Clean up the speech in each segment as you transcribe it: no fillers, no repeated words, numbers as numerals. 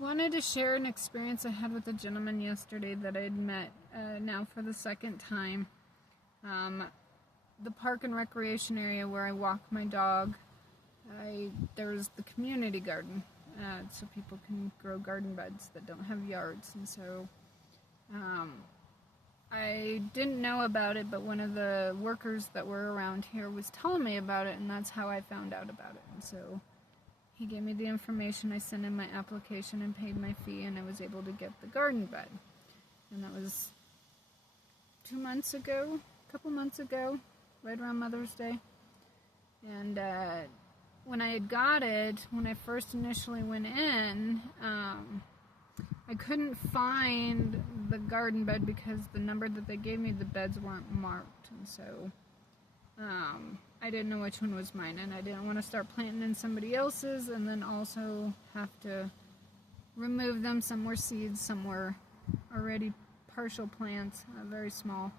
Wanted to share an experience I had with a gentleman yesterday that I had met now for the second time. The park and recreation area where I walk my dog, there's the community garden, so people can grow garden beds that don't have yards. And so I didn't know about it, but one of the workers that were around here was telling me about it, and that's how I found out about it. And so he gave me the information, I sent in my application and paid my fee, and I was able to get the garden bed. And that was 2 months ago, a couple months ago, right around Mother's Day. And when I had got it, when I first initially went in, I couldn't find the garden bed because the number that they gave me, the beds weren't marked. And so I didn't know which one was mine, and I didn't want to start planting in somebody else's and then also have to remove them. Some were seeds, some were already partial plants, very small,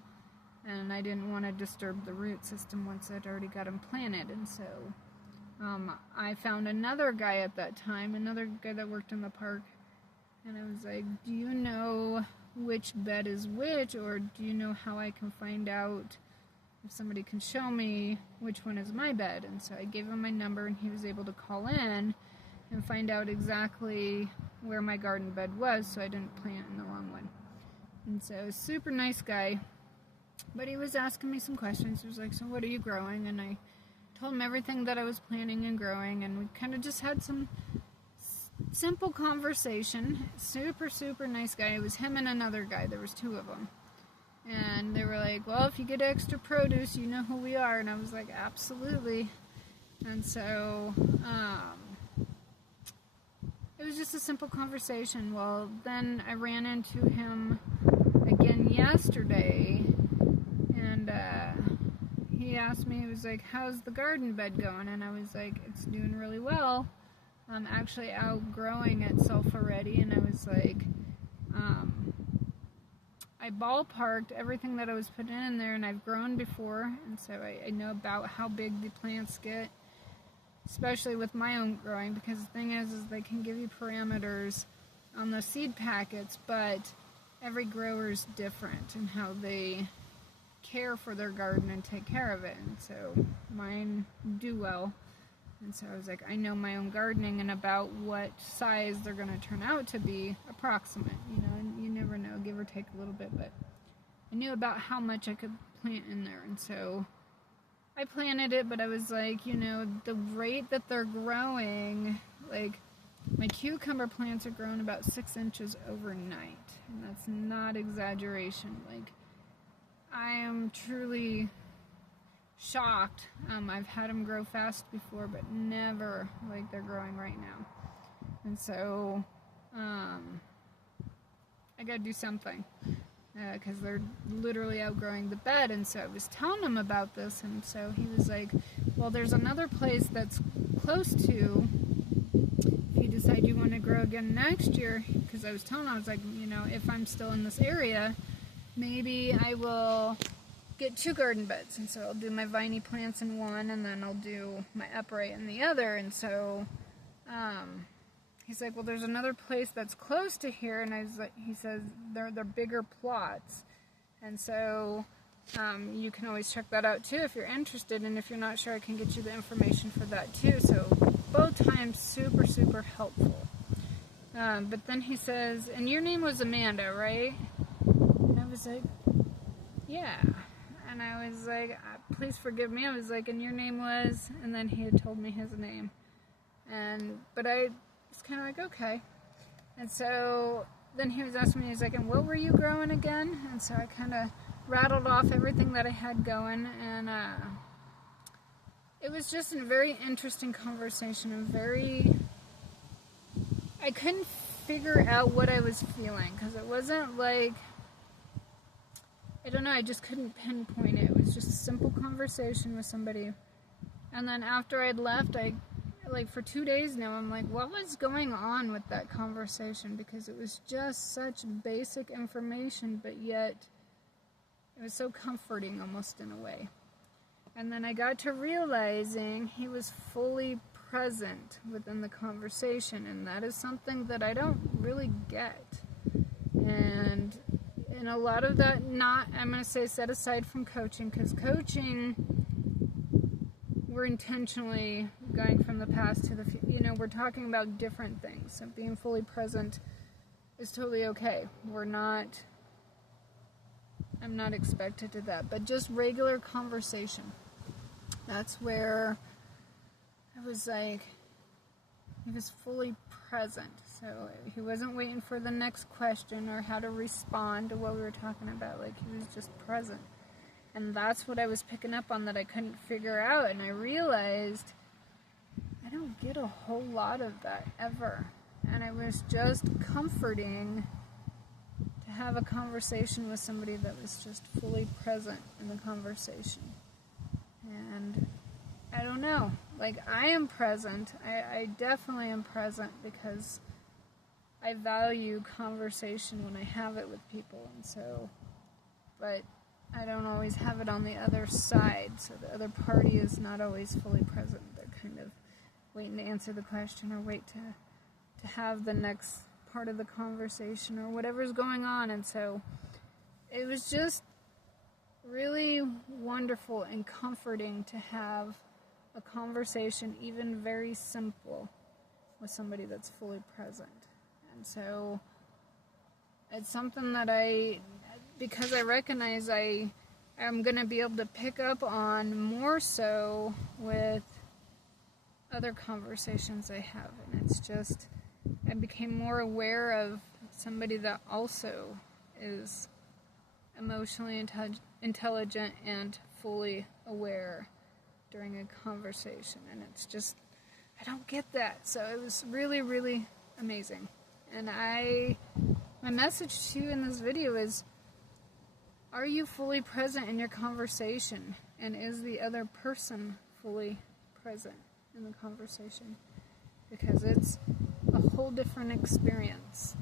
and I didn't want to disturb the root system once I'd already got them planted. And so I found another guy at that time, another guy that worked in the park, and I was like, do you know which bed is which, or do you know how I can find out if somebody can show me which one is my bed? And so I gave him my number, and he was able to call in and find out exactly where my garden bed was, so I didn't plant in the wrong one. And so super nice guy, but he was asking me some questions. He was like, so what are you growing? And I told him everything that I was planting and growing, and we kind of just had some simple conversation. Super nice guy. It was him and another guy. There was two of them. And they were like, well, if you get extra produce, you know who we are. And I was like, absolutely. And so it was just a simple conversation. Well, then I ran into him again yesterday, and he asked me, he was like, how's the garden bed going? And I was like, it's doing really well. I'm actually outgrowing itself already. And I was like, I ballparked everything that I was putting in there, and I've grown before, and so I know about how big the plants get, especially with my own growing, because the thing is they can give you parameters on the seed packets, but every grower is different in how they care for their garden and take care of it. And so mine do well. And so I was like, I know my own gardening and about what size they're going to turn out to be approximate, and you never know, give or take a little bit, but I knew about how much I could plant in there. And so I planted it, but I was like, the rate that they're growing, like my cucumber plants are growing about 6 inches overnight, and that's not exaggeration. Like, I am truly shocked. I've had them grow fast before, but never like they're growing right now. And so I gotta do something because they're literally outgrowing the bed. And so I was telling him about this, and so he was like, well, there's another place that's close to, if you decide you want to grow again next year, because I was telling him, I was like, if I'm still in this area, maybe I will get 2 garden beds. And so I'll do my viney plants in one, and then I'll do my upright in the other. And so he's like, well, there's another place that's close to here, and he says they're bigger plots, and so you can always check that out too if you're interested, and if you're not sure, I can get you the information for that too. So both times super helpful. But then he says, and your name was Amanda, right? And I was like, yeah. And I was like, please forgive me. I was like, and your name was, and then he had told me his name. But I was kind of like, okay. And so then he was asking me, he's like, and what were you growing again? And so I kind of rattled off everything that I had going, and it was just a very interesting conversation, I couldn't figure out what I was feeling, because it wasn't like, I don't know, I just couldn't pinpoint it. It was just a simple conversation with somebody. And then after I'd left, for 2 days now, I'm like, what was going on with that conversation? Because it was just such basic information, but yet it was so comforting almost in a way. And then I got to realizing he was fully present within the conversation, and that is something that I don't really get. And a lot of that, I'm going to say, set aside from coaching, because coaching, we're intentionally going from the past to the future. We're talking about different things. So being fully present is totally okay. I'm not expected to that, but just regular conversation. That's where I was like, he was fully present. So he wasn't waiting for the next question or how to respond to what we were talking about. Like, he was just present. And that's what I was picking up on that I couldn't figure out. And I realized I don't get a whole lot of that ever. And it was just comforting to have a conversation with somebody that was just fully present in the conversation. And I don't know, like, I am present. I definitely am present because I value conversation when I have it with people, and so, but I don't always have it on the other side, so the other party is not always fully present. They're kind of waiting to answer the question or wait to have the next part of the conversation or whatever's going on. And so it was just really wonderful and comforting to have a conversation, even very simple, with somebody that's fully present. And so it's something that because I recognize I am going to be able to pick up on more so with other conversations I have. And it's just, I became more aware of somebody that also is emotionally intelligent and fully aware during a conversation. And it's just, I don't get that. So it was really, really amazing. And my message to you in this video is, are you fully present in your conversation? And is the other person fully present in the conversation? Because it's a whole different experience.